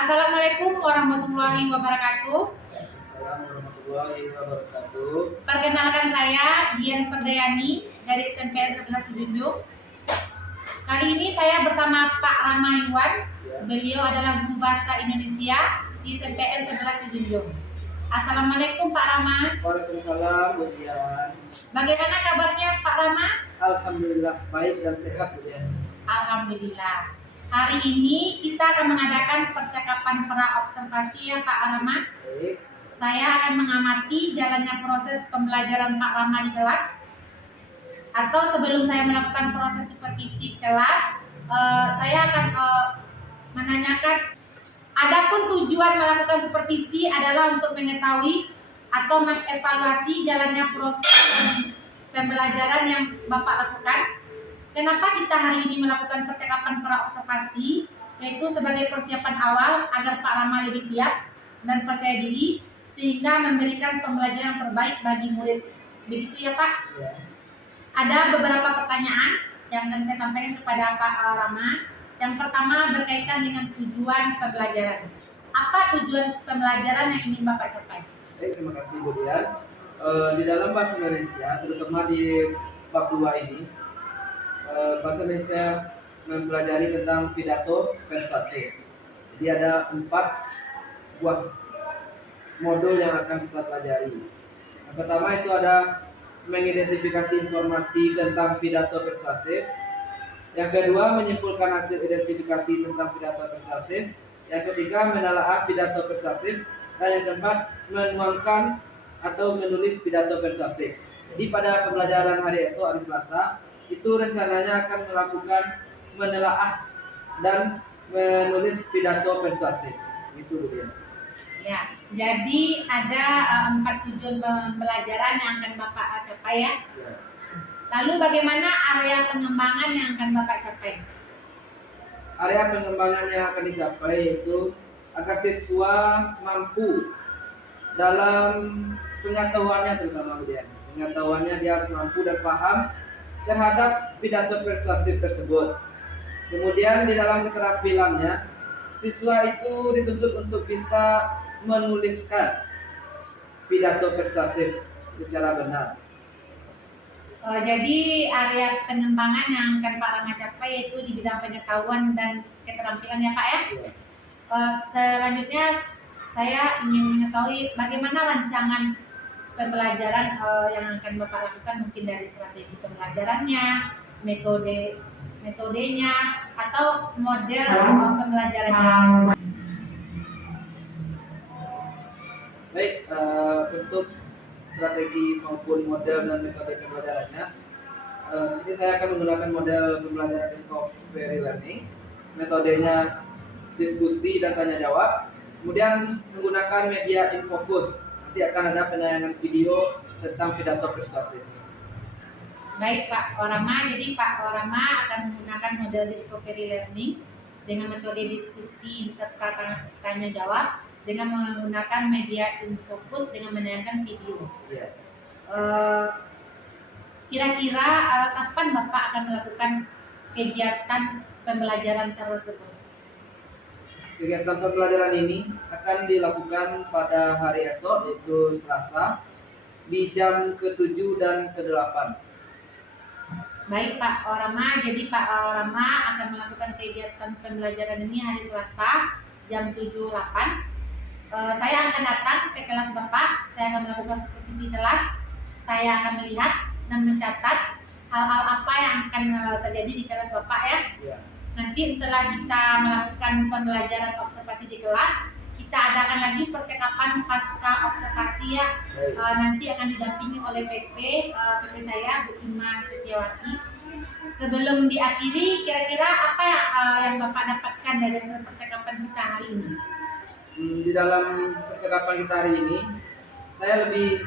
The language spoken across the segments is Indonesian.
Assalamualaikum warahmatullahi wabarakatuh. Assalamualaikum warahmatullahi wabarakatuh. Perkenalkan saya Dian Ferdayani dari SMPN 11 Sejunjung. Kali ini saya bersama Pak Rama Iwan. Beliau adalah guru bahasa Indonesia di SMPN 11 Sejunjung. Assalamualaikum Pak Rama. Waalaikumsalam Bu Dian. Bagaimana kabarnya Pak Rama? Alhamdulillah baik dan sehat Bu Dian. Alhamdulillah. Hari ini kita akan mengadakan percakapan pra-observasi ya Pak Rama. Baik. Saya akan mengamati jalannya proses pembelajaran Pak Rama di kelas. Atau sebelum saya melakukan proses supervisi kelas, saya akan menanyakan, adapun tujuan melakukan supervisi adalah untuk mengetahui atau mengevaluasi jalannya proses pembelajaran yang Bapak lakukan. Kenapa kita hari ini melakukan percakapan pra-observasi? Yaitu sebagai persiapan awal agar Pak Rama lebih siap dan percaya diri sehingga memberikan pembelajaran yang terbaik bagi murid. Begitu ya Pak? Ya. Ada beberapa pertanyaan yang akan saya sampaikan kepada Pak Rama. Yang pertama berkaitan dengan tujuan pembelajaran. Apa tujuan pembelajaran yang ingin Bapak capai? Baik, terima kasih Bu Dian. Di dalam bahasa Indonesia, terutama di bab 2 ini, bahasa Indonesia mempelajari tentang pidato persuasif. Jadi ada 4 buah modul yang akan kita pelajari. Yang pertama itu ada mengidentifikasi informasi tentang pidato persuasif. Yang kedua, menyimpulkan hasil identifikasi tentang pidato persuasif. Yang ketiga, menelaah pidato persuasif. Dan yang keempat, menuangkan atau menulis pidato persuasif. Jadi pada pembelajaran hari esok, hari Selasa, itu rencananya akan melakukan menelaah dan menulis pidato persuasif. Itu Bu Dian. Ya, jadi ada 4 tujuan pembelajaran yang akan Bapak capai ya. Ya. Lalu bagaimana area pengembangan yang akan Bapak capai? Area pengembangan yang akan dicapai yaitu agar siswa mampu dalam pengetahuannya, terutama Bu Dian. Pengetahuannya dia harus mampu dan paham terhadap pidato persuasif tersebut. Kemudian di dalam keterampilannya, siswa itu dituntut untuk bisa menuliskan pidato persuasif secara benar. Jadi area pengembangan yang akan Pak Rama capai yaitu di bidang pengetahuan dan keterampilan ya Pak ya. Ya. Selanjutnya saya ingin mengetahui bagaimana rancangan pembelajaran yang akan Bapak lakukan, mungkin dari strategi pembelajarannya, metodenya, atau model pembelajarannya. Baik, untuk strategi maupun model dan metode pembelajarannya, di sini saya akan menggunakan model pembelajaran discovery learning. Metodenya diskusi dan tanya jawab. Kemudian menggunakan media infocus. Nanti akan ada penayangan video tentang pidato persuasif. Baik Pak Rama, jadi Pak Rama akan menggunakan model discovery learning dengan metode diskusi beserta tanya jawab dengan menggunakan media infocus dengan menayangkan video. Ya. Kira-kira kapan Bapak akan melakukan kegiatan pembelajaran tersebut? Kegiatan pembelajaran ini akan dilakukan pada hari esok, yaitu Selasa, di jam ke-7 dan ke-8. Baik Pak Rama, jadi Pak Rama akan melakukan kegiatan pembelajaran ini hari Selasa jam 7.08. Saya akan datang ke kelas Bapak, saya akan melakukan supervisi kelas, saya akan melihat dan mencatat hal-hal apa yang akan terjadi di kelas Bapak ya. Ya. Nanti setelah kita melakukan pembelajaran observasi di kelas, kita adakan lagi percakapan pasca observasi ya. Nanti akan didampingi oleh PP saya Bu Ima Setiawati. Sebelum diakhiri, kira-kira apa yang Bapak dapatkan dari hasil percakapan kita hari ini? Di dalam percakapan kita hari ini, saya lebih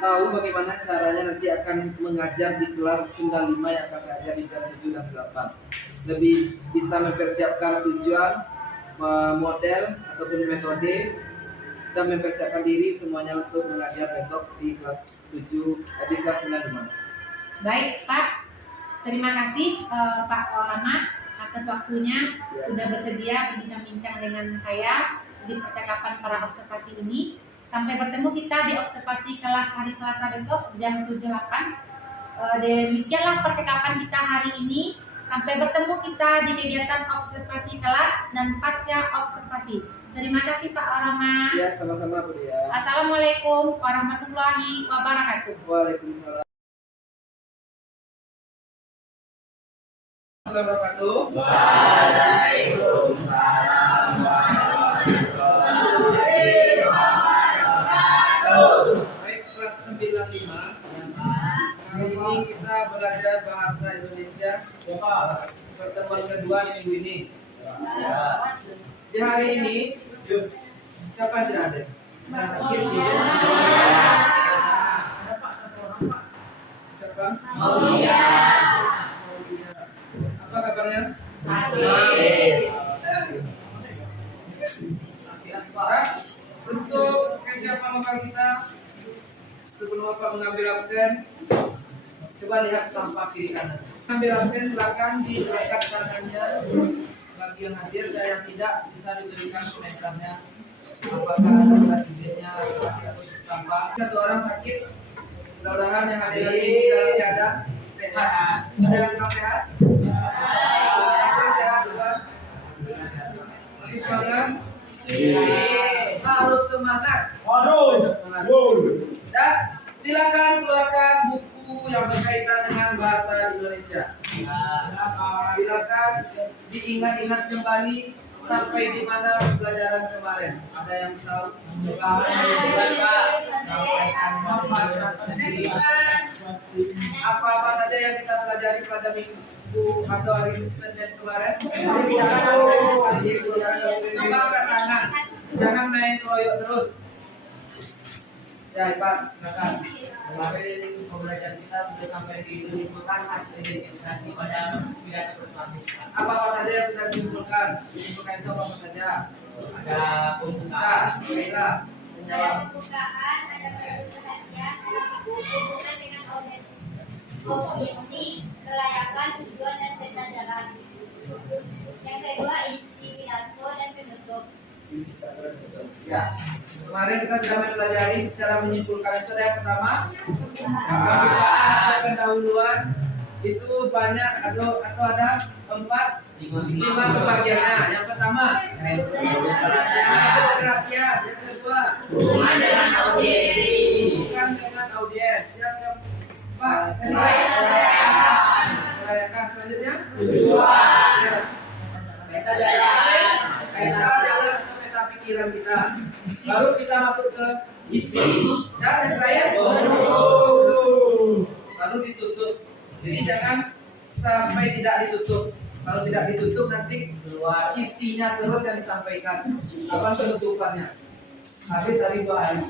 tahu bagaimana caranya nanti akan mengajar di kelas 95 yang akan saya ajar di jam 7 dan 8. Lebih bisa mempersiapkan tujuan, model ataupun metode, dan mempersiapkan diri semuanya untuk mengajar besok di kelas 95. Baik Pak, terima kasih Pak Rama atas waktunya sudah bersedia berbincang-bincang dengan saya di percakapan para observasi ini. Sampai bertemu kita di observasi kelas hari Selasa besok jam 7.08. Demikianlah percakapan kita hari ini. Sampai bertemu kita di kegiatan observasi kelas dan pasca observasi. Terima kasih Pak Rama. Ya, sama-sama Bu Dian. Assalamualaikum warahmatullahi wabarakatuh. Waalaikumsalam wabarakatuh. Waalaikumsalam warahmatullahi wabarakatuh. Baik, kelas 95. Kali ini kita belajar bahasa Indonesia. Pertemuan kedua di minggu ini. Di hari ini siapa yang tidak ada? Siapa? Maulia. Apa kabarnya? Sakit. Baik, untuk kesiapan lokal kita sebelum Bapak mengambil absen, coba lihat sampah kiri kanan. Ambil absen silakan diangkat tangannya. Bagi yang hadir dan yang tidak bisa diberikan komentarnya. Apakah ada surat izinnya sakit atau sampah? Satu orang sakit. Mudah-mudahan yang hadir hari ini dalam keadaan sehat. Ada yang kurang sehat? Sehat juga. Masih semangat? Harus semangat. Dan silakan keluarkan buku yang berkaitan dengan bahasa Indonesia. Silakan diingat-ingat kembali sampai di mana pelajaran kemarin. Ada yang tahu? Apa-apa saja yang kita pelajari pada minggu atau hari Senin kemarin? Coba angkat tangan. Jangan main keroyok terus. Ya, Pak, silakan. Kemarin pembelajaran kita sudah sampai menyimpulkan hasil identifikasi pada pidato persuasif. Apa saja yang sudah disimpulkan? Disimpulkan itu apa saja? Ada pembukaan, Baiklah. Ada Menjawab. pembukaan, ada perhatian, hubungan dengan objek, kelayakan, tujuan dan kesadaran. Yang kedua isi pidato dan penutup. Ya, kemarin kita sudah mempelajari cara menyimpulkan itu. Ada yang pertama, pembukaan, pendahuluan itu banyak atau ada 5 pembagiannya. Yang pertama, perhatian. Yang kedua, hubungan dengan audiensi, bukan dengan audiens. Yang keempat, kelayakan. Selanjutnya, tujuan, ya. kesadaran, Kaitan atau meta pikiran kita. Baru kita masuk ke isi dan yang terakhir baru ditutup. Jadi jangan sampai tidak ditutup. Kalau tidak ditutup nanti keluar. isinya terus yang disampaikan. Kapan penutupannya? Habis hari 2 hari.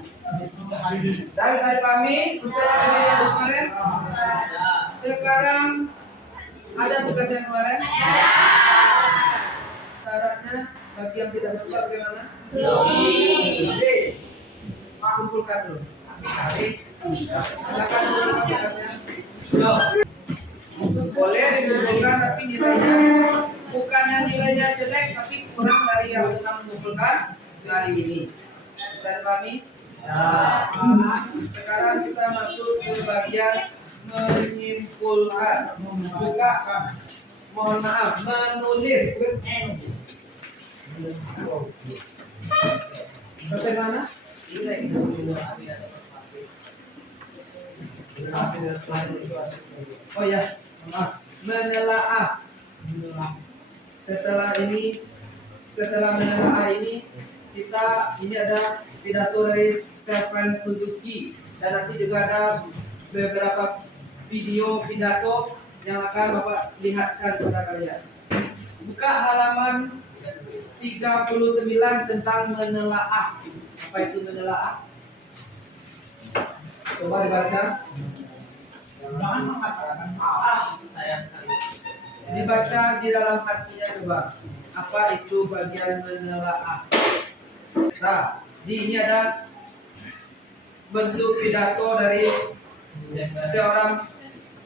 Dan saya pahami untuk hari yang kemarin. Sekarang ada tugas yang kemarin. Syaratnya bagi yang tidak berbuat bagaimana? Oke. Kumpulkan dulu. Silakan dulu tugasnya. Boleh dikumpulkan tapi nilainya bukannya nilainya jelek tapi kurang dari yang kita mengumpulkan hari ini. Bisa dipahami? Sekarang kita masuk ke bagian menyimpulkan. Buka. Mohon maaf, menulis. Sampai mana? Oh ya, maaf. Menelaah. Setelah menelaah ini ini ada pidato dari Stephen Suzuki dan nanti juga ada beberapa video pidato yang akan Bapak lihatkan kepada kalian. Buka halaman 39 tentang menelaah. Apa itu menelaah? Coba dibaca. Jangan mengatakan saya Dibaca di dalam hatinya coba. Apa itu bagian menelaah? Nah, ini ada bentuk pidato dari seorang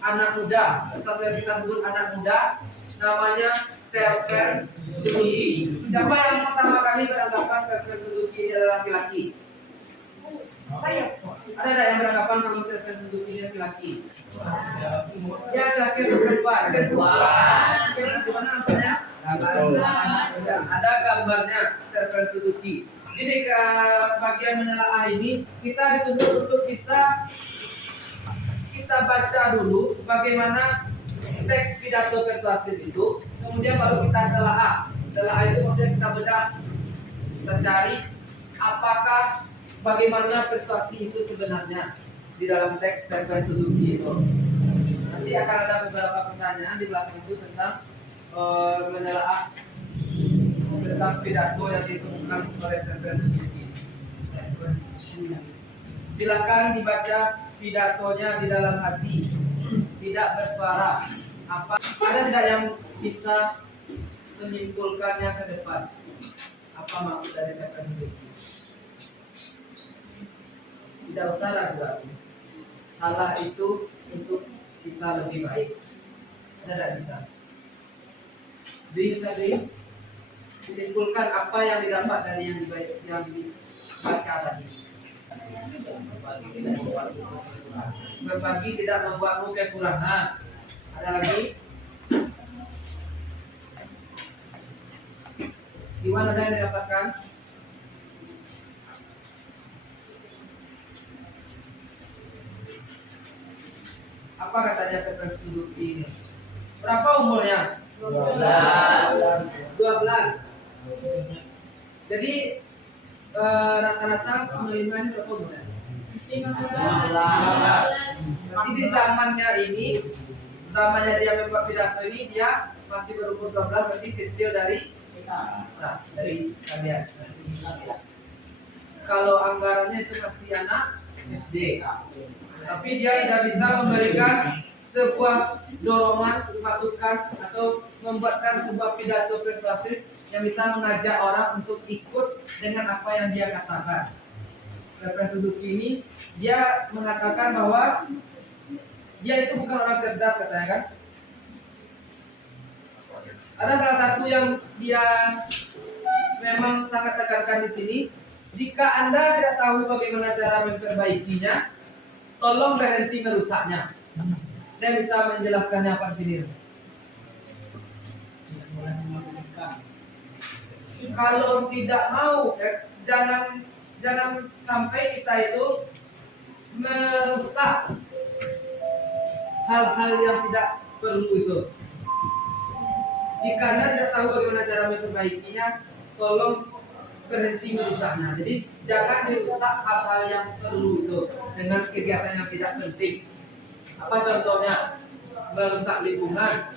anak muda. Bisa kita sebut anak muda namanya Serpen Suzuki. Siapa yang pertama kali beranggapan Serpen Suzuki ini adalah laki-laki? Ada nggak yang beranggapan kalau Serpen Suzuki ini laki-laki? Ya, laki-laki atau perempuan? Di mana nampaknya? Ada gambarnya Serpen Suzuki. Jadi ke bagian menelaah ini kita dituntut untuk bisa kita baca dulu bagaimana teks pidato persuasif itu, kemudian baru kita telaah. Telaah itu maksudnya kita bedah, kita cari apakah bagaimana persuasi itu sebenarnya di dalam teks Serpen Suzuki itu. Nanti akan ada beberapa pertanyaan di belakang itu tentang menelaah tentang pidato yang ditemukan oleh Serpen Suzuki. Silakan dibaca pidatonya di dalam hati, tidak bersuara. Ada tidak yang bisa menyimpulkannya ke depan? Apa maksud dari Serpen Suzuki? Tidak usah ragu-ragu. Salah itu untuk kita lebih baik. Ada tidak bisa? Bisa disimpulkan apa yang didapat dari yang dibaca tadi. Berbagi tidak membuatmu kekurangan. Ada lagi? Di mana ada yang didapatkan? Apa katanya Serpen Suzuki ini? Berapa umurnya? 12. Jadi rata-rata 95 ini berapa umurnya? 15. Berarti di zamannya dia membuat pidato ini dia masih berumur 12, berarti kecil dari kalian. Kalau anggarannya itu masih anak SD, tapi dia sudah bisa memberikan sebuah dorongan, masukan atau membuatkan sebuah pidato persuasif yang bisa mengajak orang untuk ikut dengan apa yang dia katakan. Serpen Suzuki ini dia mengatakan bahwa dia itu bukan orang cerdas katanya kan. Ada salah satu yang dia memang sangat tekankan di sini, jika Anda tidak tahu bagaimana cara memperbaikinya, tolong berhenti merusaknya. Saya bisa menjelaskannya apa di sini. Kalau tidak mau, jangan sampai kita itu merusak hal-hal yang tidak perlu itu. Jika Anda tidak tahu bagaimana cara memperbaikinya, tolong berhenti merusaknya. Jadi jangan dirusak hal-hal yang perlu itu dengan kegiatan yang tidak penting. Apa contohnya? Merusak lingkungan.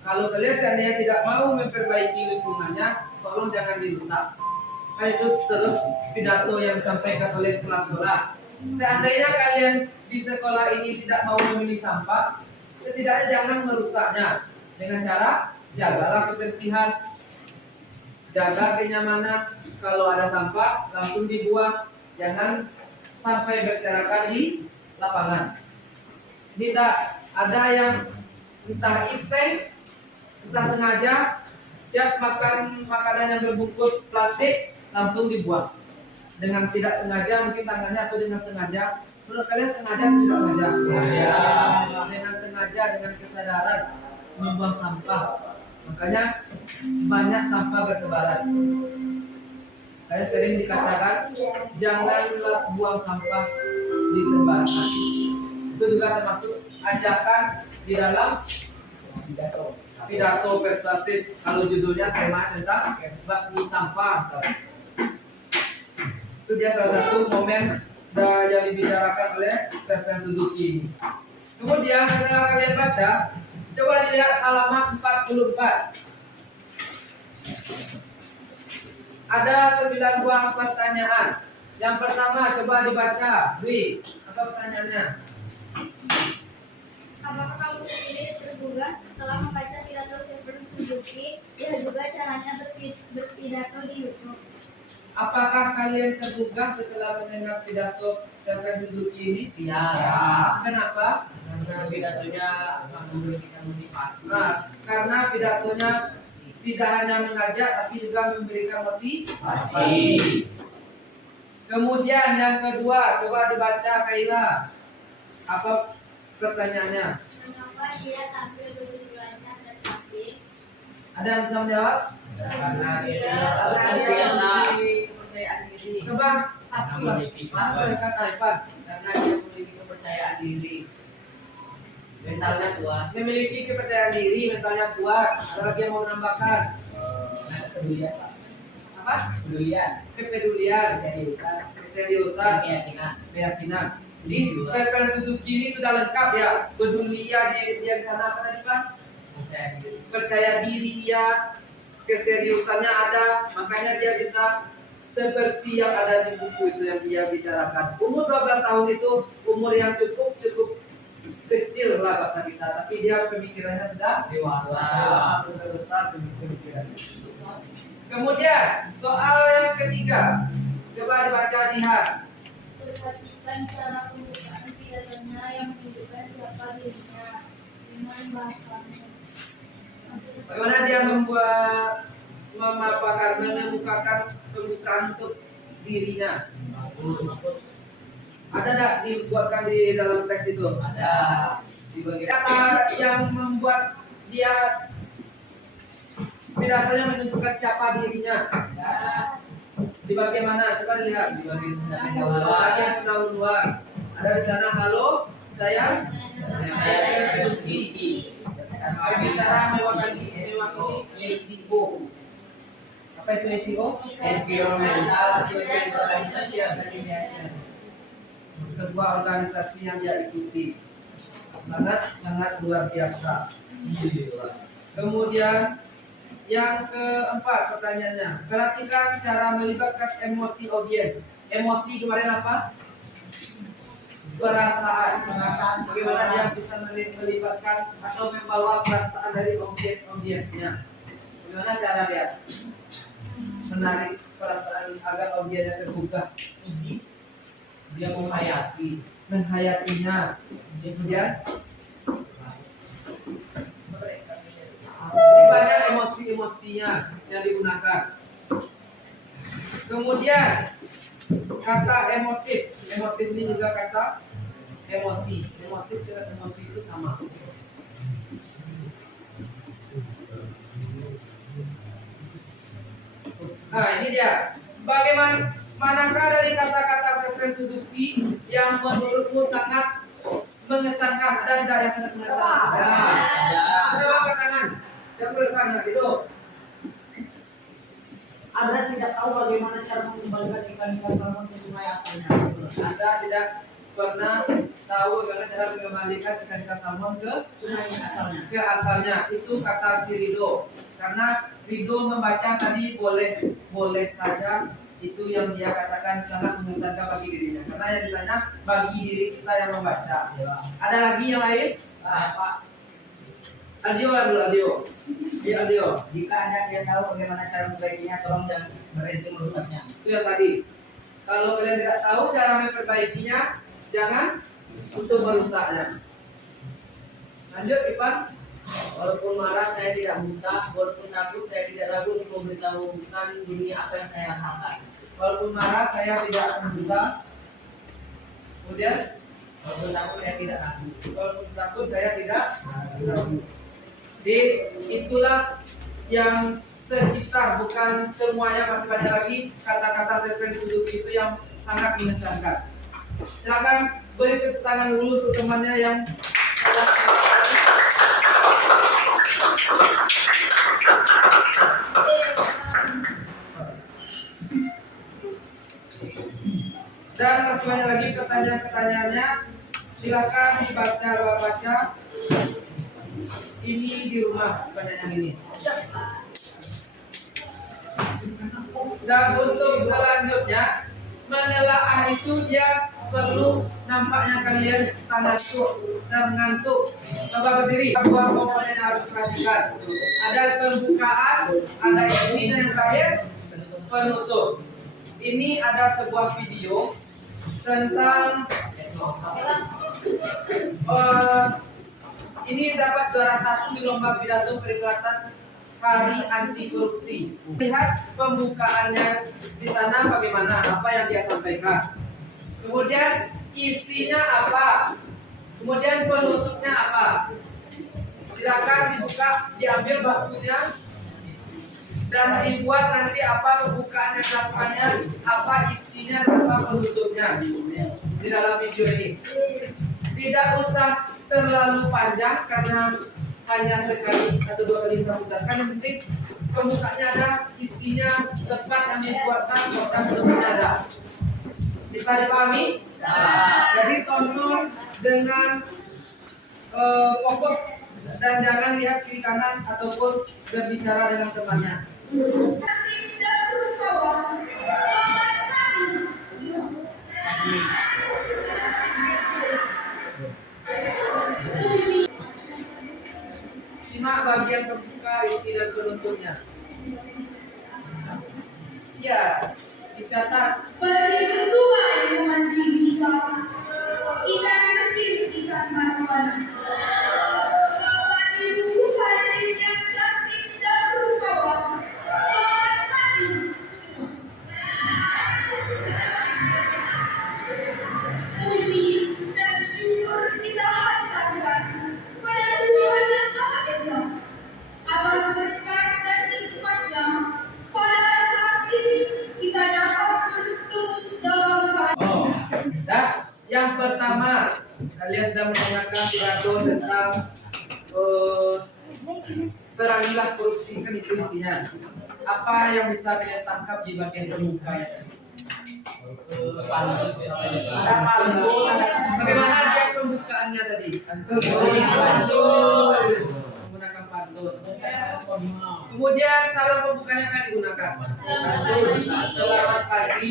Kalau kalian seandainya tidak mau memperbaiki lingkungannya, tolong jangan dirusak. Kan itu terus pidato yang disampaikan oleh kepala sekolah. Seandainya kalian di sekolah ini tidak mau memilih sampah, setidaknya jangan merusaknya dengan cara jagalah kebersihan, jaga kenyamanan. Kalau ada sampah langsung dibuang, jangan sampai berserakan di lapangan. Tidak ada yang entah iseng, entah sengaja siap makan makanan yang berbungkus plastik langsung dibuang. Dengan tidak sengaja, mungkin tangannya atau dengan sengaja. Menurut kalian sengaja atau tidak sengaja? Dengan sengaja, dengan kesadaran membuang sampah. Makanya banyak sampah bertebaran. Saya sering dikatakan janganlah buang sampah di sembarangan. Itu juga termasuk ajakan di dalam pidato persuasif. Kalau judulnya tema tentang basmi sampah, itu dia salah satu momen yang dibicarakan oleh Serpen Suzuki ini. Kemudian setelah kalian baca, coba dilihat halaman 44. Ada 9 buah pertanyaan. Yang pertama coba dibaca. Dwi, apa pertanyaannya? Apakah kamu sendiri tergugah setelah membaca pidato Serpen Suzuki dan juga caranya berpidato di YouTube? Apakah kalian tergugah setelah mendengar pidato Stephen Suzuki ini? Iya. Kenapa? Karena pidatonya memberi kita motivasi. Nah, karena pidatonya tidak hanya mengajak tapi juga memberikan motivasi. Kemudian yang kedua, coba dibaca Kaila. Apa pertanyaannya? Mengapa dia tampil begitu lancar dan rapi? Ada yang bisa menjawab? Karena dia biasa kepercayaan diri. Coba satu lagi. Langsung dekat iPad. Karena dia memiliki kepercayaan diri. Mentalnya kuat. Memiliki kepercayaan diri, mentalnya kuat. Ada lagi yang mau menambahkan? Kepedulian. Apa? Kepedulian. Kepedulian, keseriusan, keyakinan. Jadi Stephen Suzuki ini sudah lengkap ya. Peduli dia di sana apa tadi Pak? Percaya diri dia, keseriusannya ada, makanya dia bisa seperti yang ada di buku itu yang dia bicarakan. Umur 12 tahun itu umur yang cukup kecil lah bahasa kita, tapi dia pemikirannya sudah dewasa besar pemikirannya. Kemudian soal yang ketiga, coba dibaca lihat. Perhatikan cara pembukaan pidatonya yang menunjukkan siapa dirinya dengan bahasanya. Bagaimana dia mengemukakan pembukaan untuk dirinya? Ada tak dibuatkan di dalam teks itu? Ada. Di bagian Kata yang membuat dia pidatonya menentukan siapa dirinya. Di bagian mana? Coba dilihat. di bagian Bagian pendahuluan. Ada di sana. Halo, saya Suzuki. Saya bicara mewakili ECO. Apa itu ECO? Environmental Children Organization. Sebuah organisasi yang dia ikuti. Sangat luar biasa. Kemudian yang keempat pertanyaannya, perhatikan cara melibatkan emosi audiens. Emosi kemarin apa? Perasaan. Bagaimana dia bisa melibatkan atau membawa perasaan dari audiensnya? Bagaimana cara dia menarik perasaan agar audiensnya tergugah? Dia menghayatinya. Kemudian jadi banyak emosi-emosinya yang digunakan. Kemudian kata emotif ini juga kata emosi. Emotif dengan emosi itu sama. Nah ini dia. Manakah dari kata-kata Stephen Suzuki yang menurutmu sangat mengesankan? Ada tidak yang sangat mengesankan? Ada. Angkat tangan. Yang bertanya itu. Anda tidak tahu bagaimana cara mengembalikan ikan-ikan salmon ke sungai asalnya. Anda tidak pernah tahu bagaimana cara mengembalikan ikan-ikan salmon ke Sungainya asalnya. ke asalnya. Itu kata si Rido. Karena Rido membaca tadi boleh saja, itu yang dia katakan sangat mengesankan bagi dirinya. Karena yang ditanya bagi diri kita yang membaca. Ada lagi yang lain? Pak Adio. Jika Anda tidak tahu bagaimana cara memperbaikinya, tolong jangan berhenti merusaknya. Itu yang tadi. Kalau kalian tidak tahu cara memperbaikinya, jangan untuk merusaknya. Lanjut, Ipan. Walaupun marah saya tidak buta, walaupun takut saya tidak ragu untuk memberitahukan dunia apa yang saya rasakan. Walaupun marah saya tidak akan buta. Kemudian, Walaupun takut saya tidak ragu. walaupun takut saya tidak ragu. Jadi itulah yang sekitar, bukan semuanya, masih banyak lagi kata-kata Stephen Suzuki itu yang sangat mengesankan. Silakan beri tepuk tangan dulu untuk temannya yang dan masih banyak lagi pertanyaan-pertanyaannya. Silakan baca. Ini di rumah pertanyaan ini. Dan untuk selanjutnya menelaah itu dia perlu nampaknya kalian ngantuk. Coba berdiri. Dua komponen yang harus diperhatikan. Ada pembukaan, ada ini dan yang terakhir penutup. ini ada sebuah video tentang ini dapat juara 1 di lomba pidato peringatan Hari Anti Korupsi. Lihat pembukaannya di sana bagaimana, apa yang dia sampaikan. Kemudian isinya apa? Kemudian penutupnya apa? Silakan dibuka, diambil bakunya dan dibuat nanti apa pembukaannya, cakupannya, apa isinya, apa penutupnya di dalam video ini. Tidak usah terlalu panjang karena hanya sekali atau 2 kali kita putarkan. Yang penting pembukanya ada, isinya tepat yang dibuatkan, dan penutupnya ada. Bisa dipahami? Jadi tonton dengan fokus dan jangan lihat kiri kanan ataupun berbicara dengan temannya. Simak bagian pembuka, isi dan penutupnya. Ya, dicatat. Pergi ke sungai memancing ikan, ikan kecil, ikan marwana. Bapak Ibu hadirin yang cantik dan rupawan, selamat pagi semua. Puji dan syukur kita hantarkan pada Tuhan Yang Maha Esa atas berkat dan nikmatnya pada saat ini kita dapat bertemu dalam Dan yang pertama, kalian sudah mendengarkan pidato tentang perangilah korupsi, kan itu intinya. Apa yang bisa kalian tangkap di bagian pembuka ya? Ada pantun. Bagaimana dia pembukaannya tadi? Menggunakan pantun. Kemudian salam pembukanya kan digunakan. Selamat pagi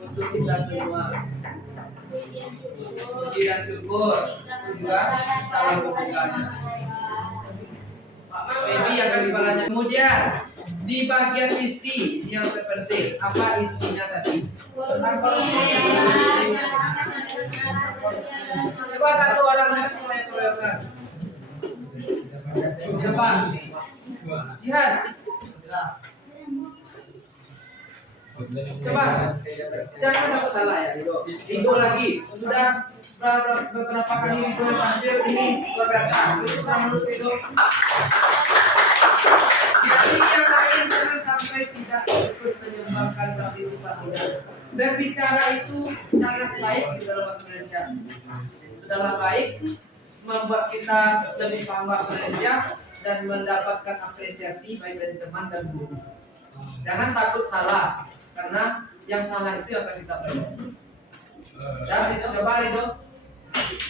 untuk kita semua. Puji dan syukur juga salam pembukanya. Baby yang akan kepalanya. Kemudian di bagian isi yang terpenting, apa isinya tadi? Coba satu orangnya mulai keroyokan. Siapa? Jihad. Coba, jangan aku salah ya, Rido lagi. Sudah beberapa kali Rido tampil ini luar biasa. Itu menurut Rido. Jadi yang lain jangan sampai tidak ikut menyumbangkan partisipasinya. Berbicara itu sangat baik di dalam bahasa Indonesia. Sudahlah baik, membuat kita lebih paham bahasa Indonesia dan mendapatkan apresiasi baik dari teman dan guru. Jangan takut salah, karena yang salah itu akan kita pelajari. Ya, coba Rido,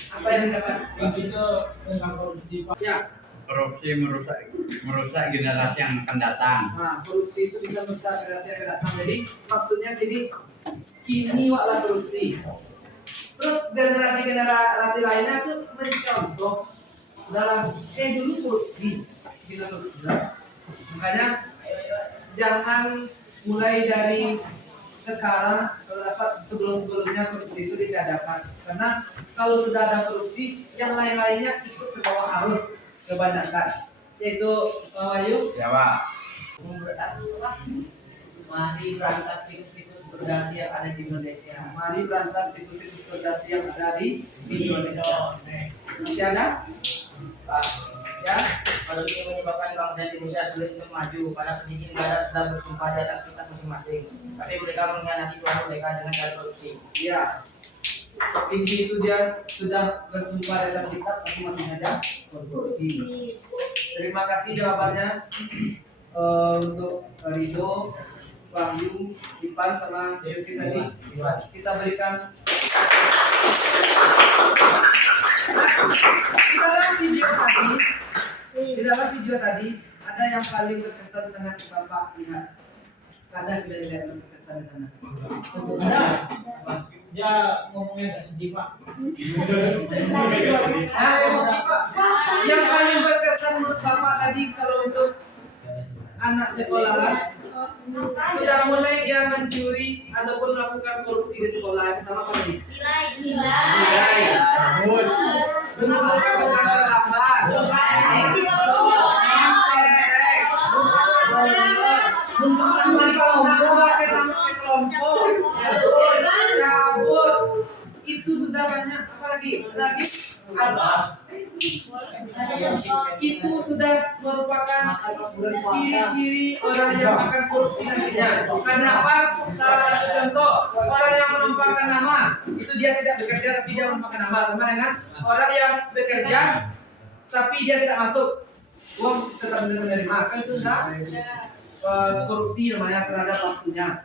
apa yang didapat? Itu tentang korupsi, Pak. Ya. Korupsi merusak generasi yang akan datang. Nah, korupsi itu bisa merusak generasi yang akan datang. Jadi maksudnya sini kini waklah korupsi. Terus generasi lainnya tuh mencontoh dalam dulu korupsi, kita korupsi. Makanya jangan mulai dari sekarang kalau dapat sebelumnya korupsi itu ditiadakan. Karena kalau sudah ada korupsi, yang lain-lainnya ikut ke bawah arus kebanyakan. Yaitu Wahyu. Ya Pak. Mari berantas tikus-tikus berdasi yang ada di Indonesia. Mari berantas tikus-tikus berdasi yang ada di Indonesia. Masih ada? Pak, Ya. kalau ingin menyebabkan bangsa Indonesia sulit untuk maju, para pemimpin negara sudah bersumpah di atas kita masing-masing. Tapi mereka mengkhianati Tuhan mereka dengan cara korupsi. Ya. Tinggi itu dia sudah bersumpah di atas kitab tapi masih saja korupsi. Terima kasih jawabannya untuk Rido, Wahyu, Ipan sama Yuki tadi. Kita berikan. Di dalam video tadi ada yang paling berkesan sangat Bapak lihat. Ada tidak lihat berkesan di sana? Untuk Ada. Dia ngomongnya agak sedih, Pak. emosi Pak. Yang paling berkesan menurut Bapak tadi kalau untuk anak sekolahan sudah mulai dia mencuri ataupun melakukan korupsi di sekolah, yang pertama apa tadi? Nilai. Mengumpulkan uang terlambat. Kelompok. Cabut. Itu sudah banyak. Apa lagi? Lagi? Itu sudah merupakan ciri-ciri orang yang akan korupsi nantinya. Karena apa? Salah satu contoh, orang yang menumpangkan nama itu dia tidak bekerja tapi dia menumpangkan nama, sama dengan orang yang bekerja tapi dia tidak masuk, uang tetap menerima. Kan itu sudah korupsi namanya terhadap waktunya.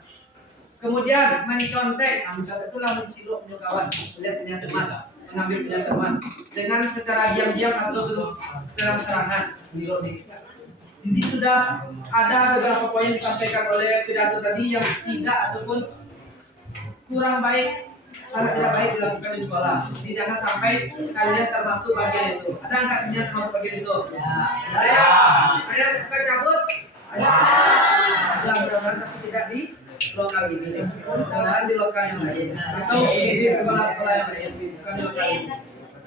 Kemudian mencontek, mencontek itulah mencilok punya kawan, melihat punya teman, mengambil punya teman dengan secara diam-diam atau terus terang-terangan. Ini sudah ada beberapa poin disampaikan oleh pidato tadi yang tidak ataupun kurang baik, sangat tidak baik dilakukan di sekolah. Jadi jangan sampai kalian termasuk bagian itu. Ada nggak kalian termasuk bagian itu? Ada ya? Ada yang suka cabut? Ada. Ada mudah-mudahan tapi tidak di lokal ini, mudah-mudahan di lokal yang lain atau di sekolah-sekolah yang lain, bukan di lokal ini.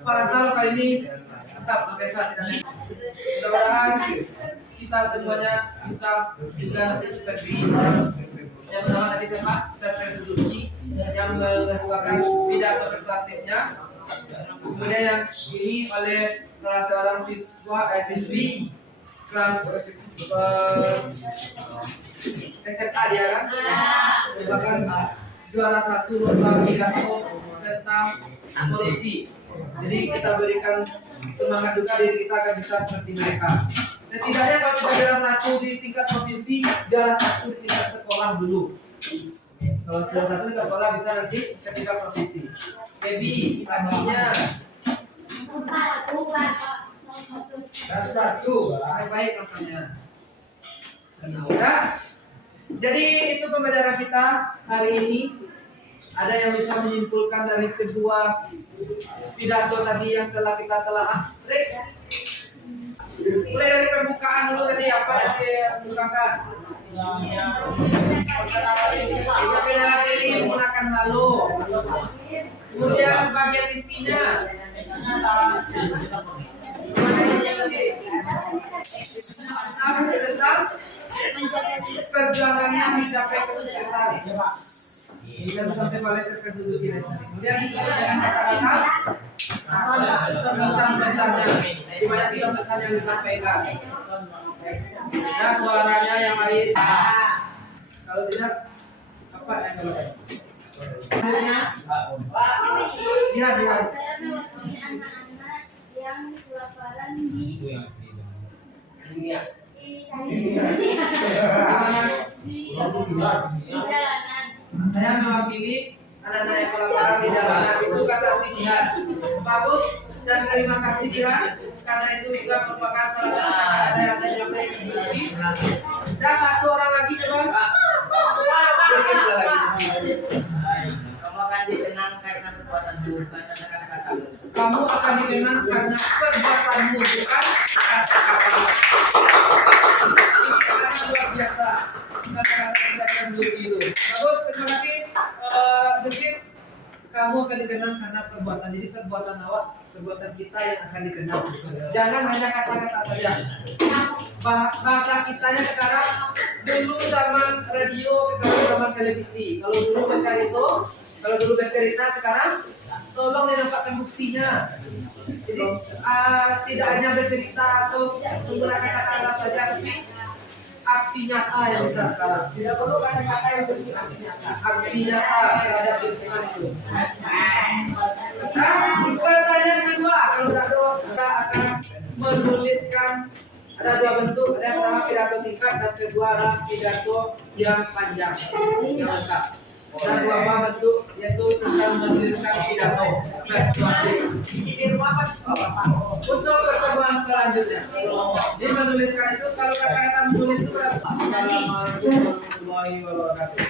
Para lokal ini tetap sampai saat tidak. Mudah-mudahan kita semuanya bisa juga nanti seperti yang pertama tadi siapa? Serta Suzuki yang melakukan pidato persuasifnya. Kemudian yang ini oleh salah seorang siswi kelas SMA dia kan, bahkan juara 1 lomba pidato tentang korupsi. Jadi kita berikan semangat juga diri kita akan bisa seperti mereka. Setidaknya kalau kita juara 1 di tingkat provinsi, juara 1 di tingkat sekolah dulu. Kalau juara 1 di tingkat sekolah bisa nanti ke tingkat provinsi. Baby, paginya batu, baik-baik rasanya. Ya. Jadi itu pembelajaran kita hari ini. Ada yang bisa menyimpulkan dari kedua pidato tadi yang telah kita telaah? Mulai dari pembukaan dulu tadi apa yang dibukakan? Bela diri menggunakan malu. Kemudian bagian isinya. Tentang perjuangannya mencapai kesuksesan. Kita sampai oleh terkesuduki. Kemudian jangan masyarakat pesan-pesannya, di banyak pesan yang disampaikan. Dan suaranya yang baik. Kalau tidak, apa yang kalau Jihad. Saya mewakili anak-anak yang kelaparan di jalanan. Saya mewakili anak-anak yang kelaparan di jalanan. Itu kata si Jihad. Bagus dan terima kasih Jihad, karena itu juga merupakan salah satu cara yang dilakukan. Dan satu orang lagi coba. Kamu akan dikenang karena perbuatanmu. Kamu akan dikenang karena perbuatanmu, bukan kata-katamu. Ini karena luar biasa. Kata-kata Zulki itu. Bagus, terima kasih. Zulki, kamu akan dikenang karena perbuatan. Jadi perbuatan awak, perbuatan kita yang akan dikenang. Jangan hanya kata-kata saja. Bahasa kitanya sekarang, dulu zaman radio, sekarang zaman televisi. Kalau dulu bercerita, kalau dulu bercerita, sekarang tolong didapatkan buktinya. Jadi tidak hanya bercerita atau menggunakan kata-kata saja, tapi aksi nyata yang kita sekarang. Tidak perlu kata-kata yang berarti aksi nyata. Aksi nyata terhadap lingkungan itu. Nah, pertanyaan kedua, kalau kita akan menuliskan. Ada dua bentuk, ada yang pertama pidato singkat dan kedua adalah pidato yang panjang, yang lengkap. Ada dua bentuk, yaitu tentang menuliskan pidato persuasif. Untuk pertemuan selanjutnya, di menuliskan itu kalau kata-kata menulis itu berapa? Assalamualaikum warahmatullahi wabarakatuh.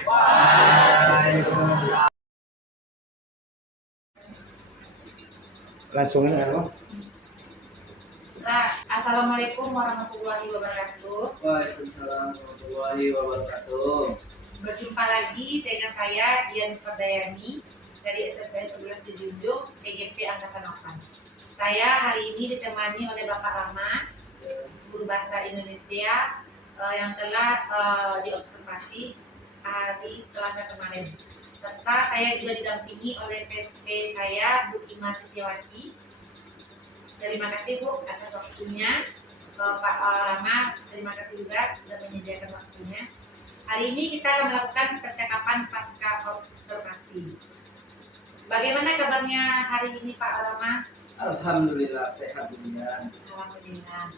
Langsung aja. Nah, assalamualaikum warahmatullahi wabarakatuh. Waalaikumsalam warahmatullahi wabarakatuh. Berjumpa lagi dengan saya Dian Perdayani dari SMP 11 di Junjung, TGP Angkatan 8. Saya hari ini ditemani oleh Bapak Rama, guru bahasa Indonesia yang telah diobservasi hari Selasa kemarin. Serta saya juga didampingi oleh PP saya, Bu Ima Setiawati. Terima kasih Bu atas waktunya. Pak Rama, terima kasih juga sudah menyediakan waktunya. Hari ini kita akan melakukan percakapan pasca observasi. Bagaimana kabarnya hari ini Pak Rama? Alhamdulillah sehat Dian. Alhamdulillah.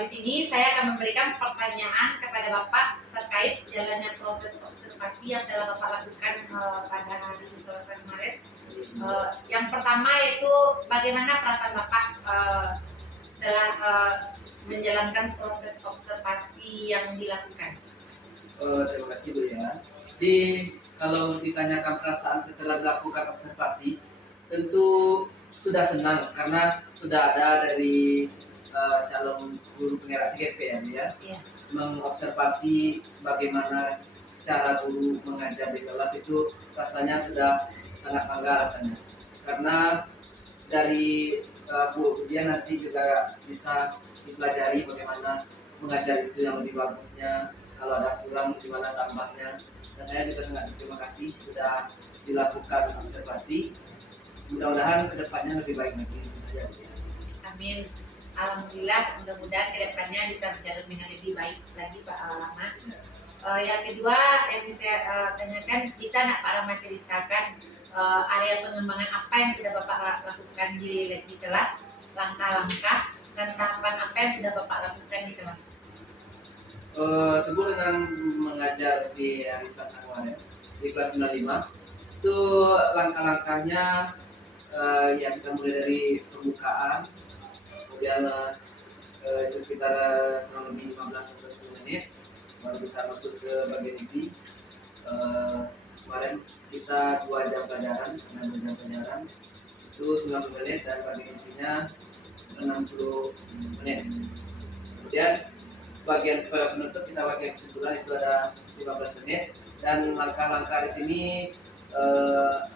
Di sini saya akan memberikan pertanyaan kepada Bapak terkait jalannya proses observasi yang telah Bapak lakukan pada hari Selasa kemarin. Yang pertama yaitu bagaimana perasaan Bapak setelah menjalankan proses observasi yang dilakukan. Terima kasih Bu ya. Kalau ditanyakan perasaan setelah melakukan observasi, tentu sudah senang karena sudah ada dari calon guru penggerak CGP ya Bu ya. Iya. Mengobservasi bagaimana cara guru mengajar di kelas itu rasanya sudah sangat bangga rasanya. Karena dari Bu dia nanti juga bisa dipelajari bagaimana mengajar itu yang lebih bagusnya, kalau ada kurang gimana tambahnya. Dan saya juga sangat terima kasih sudah dilakukan observasi. Mudah-mudahan kedepannya lebih baik lagi. Amin. Alhamdulillah, mudah-mudahan kedepannya bisa berjalan dengan lebih baik lagi Pak Rama. Yang kedua yang saya tanyakan, bisa nggak Pak Rama ceritakan area pengembangan apa yang sudah Bapak lakukan di kelas, langkah-langkah dan tahapan apa yang sudah Bapak lakukan di kelas? Sebelum dengan mengajar di hari Selasa kemarin di kelas 95 itu langkah-langkahnya ya kita mulai dari pembukaan, kemudian itu sekitar kurang lebih 15 atau 10 menit baru kita masuk ke bagian inti. Kemarin kita 2 jam pelajaran, 6 jam pelajaran itu 90 menit dan bagian intinya 60 menit. Kemudian bagian penutup kita bagian kesimpulan itu ada 15 menit dan langkah-langkah di sini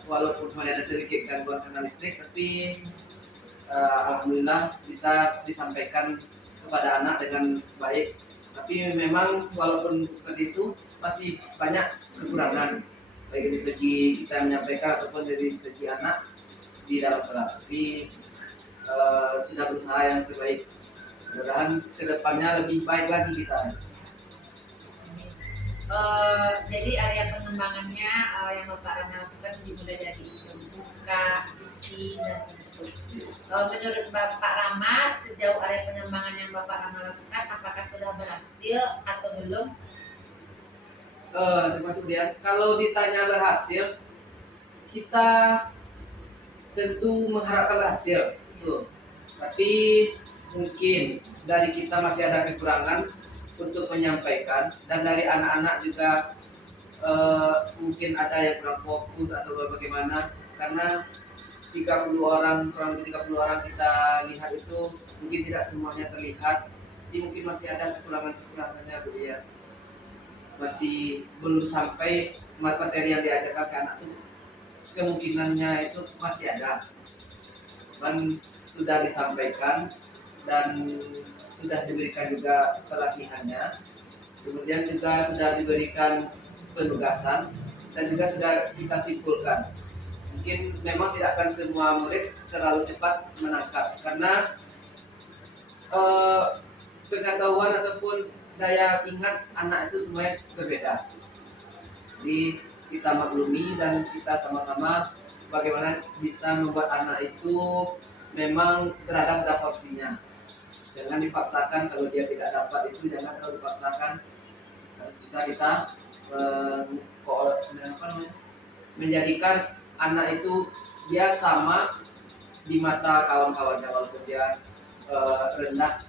walaupun kemarin ada sedikit gangguan kanal listrik tapi alhamdulillah bisa disampaikan kepada anak dengan baik. Tapi memang walaupun seperti itu masih banyak kekurangan baik dari segi kita menyampaikan ataupun dari segi anak di dalam kelas. Tapi sudah berusaha yang terbaik. Mudah-mudahan kedepannya lebih baik lagi kita. Jadi area pengembangannya yang Bapak Rama lakukan dimulai dari buka, isi, dan bentuk. Menurut Bapak Rama, sejauh area pengembangan yang Bapak Rama lakukan, apakah sudah berhasil atau belum? Terima kasih Dian. Kalau ditanya berhasil, kita tentu mengharapkan berhasil, betul. Tapi mungkin dari kita masih ada kekurangan untuk menyampaikan dan dari anak-anak juga mungkin ada yang kurang fokus atau bagaimana karena 30 orang, kurang lebih 30 orang kita lihat itu mungkin tidak semuanya terlihat. Jadi mungkin masih ada kekurangannya Bu ya. Masih belum sampai materi yang diajarkan ke anak itu kemungkinannya itu masih ada. Dan sudah disampaikan dan sudah diberikan juga pelatihannya, kemudian juga sudah diberikan penugasan dan juga sudah kita simpulkan. Mungkin memang tidak akan semua murid terlalu cepat menangkap karena pengetahuan ataupun daya ingat anak itu semuanya berbeda. Jadi kita maklumi dan kita sama-sama bagaimana bisa membuat anak itu memang berada pada porsinya. Jangan dipaksakan, kalau dia tidak dapat itu jangan terlalu dipaksakan. Harus bisa kita menjadikan anak itu dia sama di mata kawan-kawannya walaupun dia rendah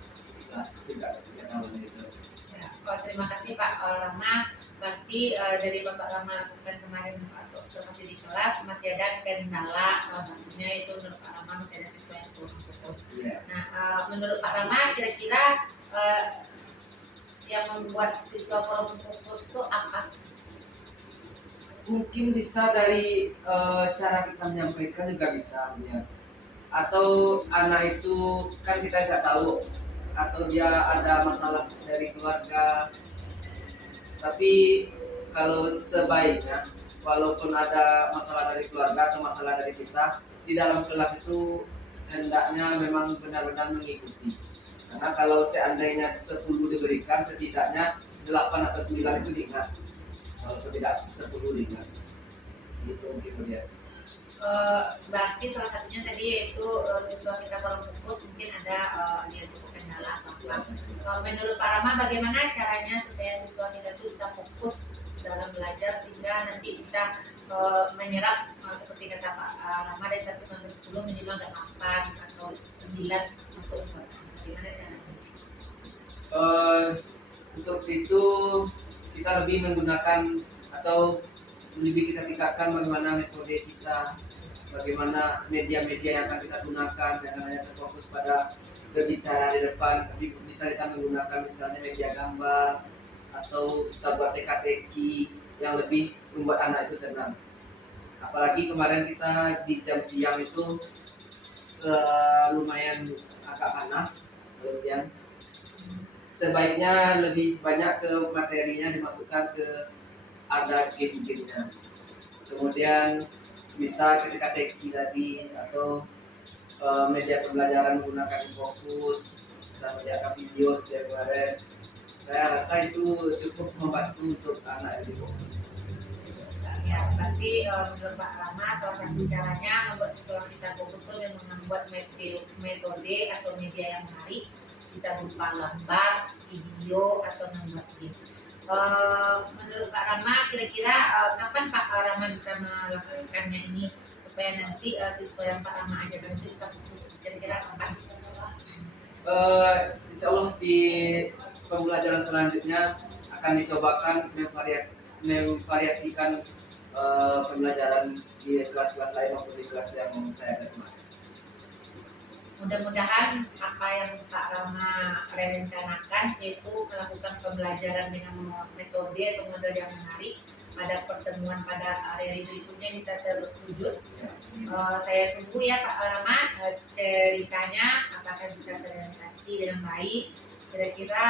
tidak kawannya itu. Ya, terima kasih Pak Rama. Berarti dari Bapak Rama lakukan kemarin atau observasi di kelas masih ada kendala, salah satunya itu menurut Pak Rama masih ada siswa yang kurang fokus. Yeah. Nah, menurut Pak Rama kira-kira yang membuat siswa kurang fokus itu apa? Mungkin bisa dari cara kita menyampaikan juga bisa ya. Atau anak itu kan kita nggak tahu atau dia ada masalah dari keluarga, tapi kalau sebaiknya walaupun ada masalah dari keluarga atau masalah dari kita di dalam kelas itu hendaknya memang benar-benar mengikuti, karena kalau seandainya 10 diberikan setidaknya 8 atau 9 itu diingat, kalau tidak 10 diingat gitu mungkin dia. Berarti salah satunya tadi yaitu siswa kita kurang fokus, mungkin ada dia cukup kendala apa apa. Menurut Pak Rama, bagaimana caranya supaya siswa kita itu bisa fokus dalam belajar sehingga nanti bisa menyerap seperti kata Pak Rama dari 1 sampai 10 minimal 8 atau 9 masuk. Bagaimana caranya? Untuk itu kita lebih menggunakan atau lebih kita tingkatkan bagaimana metode kita, bagaimana media-media yang akan kita gunakan, jangan hanya terfokus pada berbicara di depan, tapi bisa kita menggunakan misalnya media gambar atau kita buat teka-teki yang lebih membuat anak itu senang. Apalagi kemarin kita di jam siang itu lumayan agak panas kalau siang. Sebaiknya lebih banyak ke materinya dimasukkan ke ada game-gamenya. Kemudian bisa ketika teki tadi atau media pembelajaran menggunakan fokus dan melihat video dari kemarin. Saya rasa itu cukup membantu untuk anak yang fokus. Ya, berarti menurut Pak Rama salah satu caranya membuat siswa kita fokus itu dengan membuat metode atau media yang menarik, bisa berupa gambar, video atau membuat game. Menurut Pak Rama, kira-kira kapan Pak Rama bisa melakukannya ini supaya nanti siswa yang Pak Rama ajarkan itu bisa fokus? Kira-kira kapan? Insya Allah di pembelajaran selanjutnya akan dicobakan memvariasikan pembelajaran di kelas-kelas lain maupun di kelas yang saya ada kemarin. Mudah-mudahan apa yang Pak Rama rencanakan yaitu melakukan pembelajaran dengan metode atau model yang menarik pada pertemuan pada hari berikutnya bisa terwujud. Saya tunggu ya Pak Rama ceritanya apakah bisa terrealisasi dengan baik. Kira-kira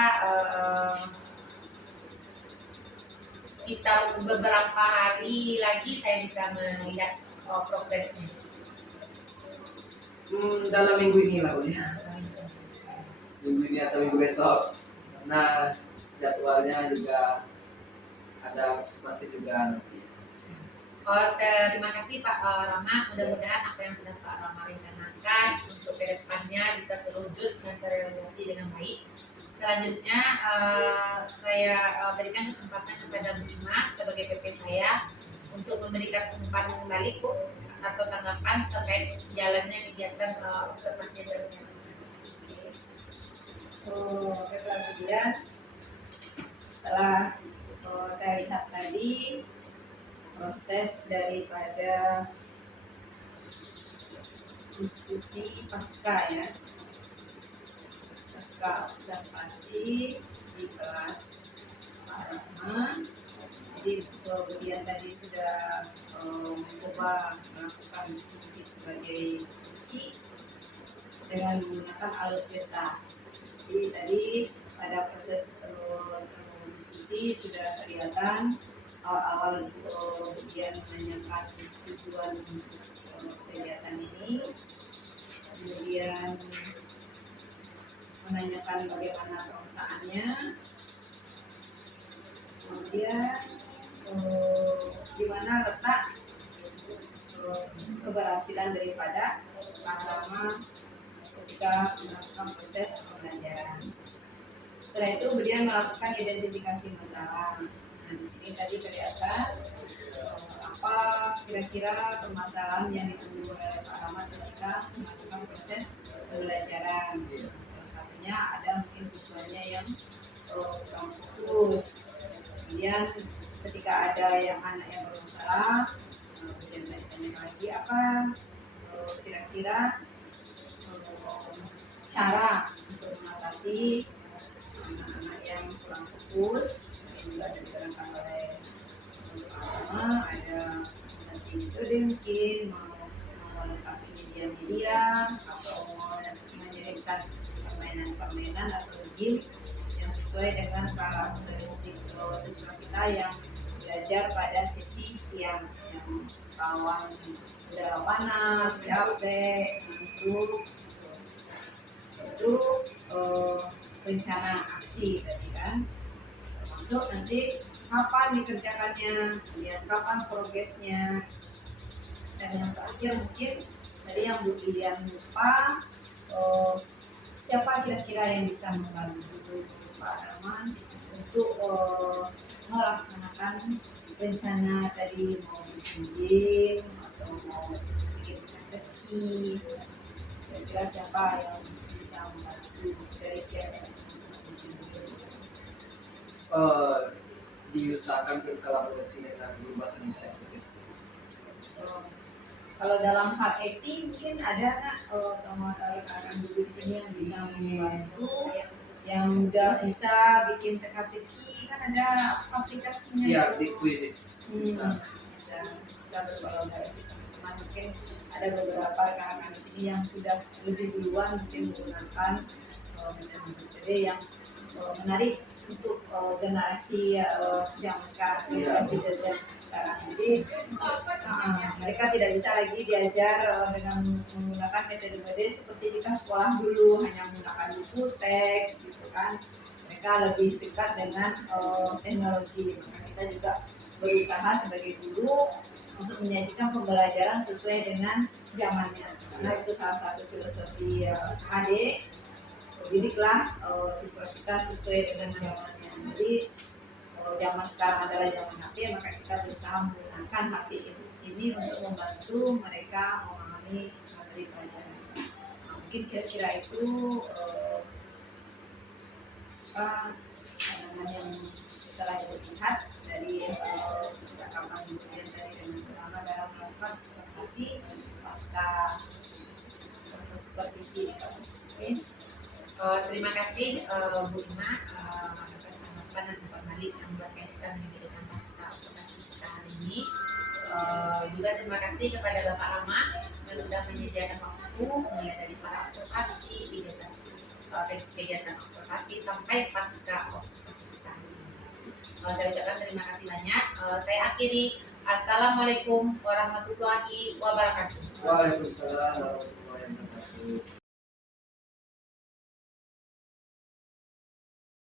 sekitar beberapa hari lagi saya bisa melihat progresnya. Dalam minggu ini lah ya. Minggu ini atau minggu besok, karena jadwalnya juga ada seperti juga nanti. Terima kasih Pak Rama, mudah-mudahan apa yang sudah Pak Rama rencanakan untuk kedepannya bisa terwujud dan terrealisasi dengan baik. Selanjutnya saya berikan kesempatan kepada Bu Ima sebagai PP saya untuk memberikan umpan balik Bu atau tanggapan terkait jalannya kegiatan observasi tersebut. Kemudian setelah saya lihat tadi proses daripada diskusi pasca observasi di kelas Pak Rahma. Jadi kemudian tadi sudah mencoba melakukan fungsi sebagai kunci dengan menggunakan alur peta. Jadi tadi pada proses diskusi sudah kelihatan awal-awal kemudian menanyakan tujuan kegiatan ini, kemudian menanyakan bagaimana perasaannya, kemudian di mana letak keberhasilan daripada Pak Rama ketika melakukan proses pembelajaran. Setelah itu kemudian melakukan identifikasi masalah. Nah, di sini tadi kelihatan apa kira-kira permasalahan yang ditemui oleh Pak Rama ketika melakukan proses pembelajaran. Salah satunya ada mungkin siswanya yang kurang fokus. Kemudian ketika ada yang anak yang bermasalah, kemudian tanya lagi apa kira-kira cara untuk mengatasi yang kurang fokus yang juga diterangkan oleh Pak Rama. Ada itu dia mungkin mau melengkapi media-media atau mau menjadikan permainan atau game yang sesuai dengan karakteristik siswa kita yang belajar pada sesi siang yang rawan udara panas, capek, ngantuk. Itu rencana aksi tadi kan, termasuk nanti kapan dikerjakannya, kemudian kapan progresnya, dan yang terakhir mungkin tadi yang Bu Lilian lupa, siapa kira-kira yang bisa membantu Pak Arman untuk melaksanakan rencana tadi, mau bikin game atau mau bikin teka-teki, kira-kira siapa yang bisa membantu dari siapa di sini? Diusahakan berkolaborasi dengan guru bahasa Indonesia spesialis. Kalau dalam hal acting mungkin ada nggak rekan-rekan guru di sini yang bisa membantu, yang udah bisa bikin teka-teki, kan ada aplikasinya Iya, itu. di quizzes bisa. bisa berkolaborasi teman-teman. Mungkin ada beberapa rekan-rekan di sini yang sudah lebih duluan mungkin menggunakan metode yang menarik untuk generasi yang sekarang, generasi belajar sekarang. Jadi mereka tidak bisa lagi diajar dengan menggunakan metode seperti kita sekolah dulu hanya menggunakan buku teks gitu kan. Mereka lebih dekat dengan teknologi. Maka kita juga berusaha sebagai guru untuk menyajikan pembelajaran sesuai dengan zamannya. Karena itu salah satu filosofi HD, didiklah siswa kita sesuai dengan zamannya. Jadi zaman sekarang adalah zaman HP, maka kita berusaha menggunakan HP ini untuk membantu mereka memahami materi pelajaran. Nah, mungkin kira-kira itu pandangan yang setelah dilihat dari percakapan kemudian dari dengan pertama dalam melakukan observasi pasca supervisi di kelas. Oke. Terima kasih Bu Ima atas tanggapan dan informasi yang berkaitan dengan pasca observasi kita hari ini. Juga terima kasih kepada Bapak Rama yang sudah menyediakan waktu mulai dari para observasi, kegiatan observasi sampai pasca observasi kita hari ini. Saya ucapkan terima kasih banyak. Saya akhiri. Assalamualaikum warahmatullahi wabarakatuh. Waalaikumsalam warahmatullahi wabarakatuh.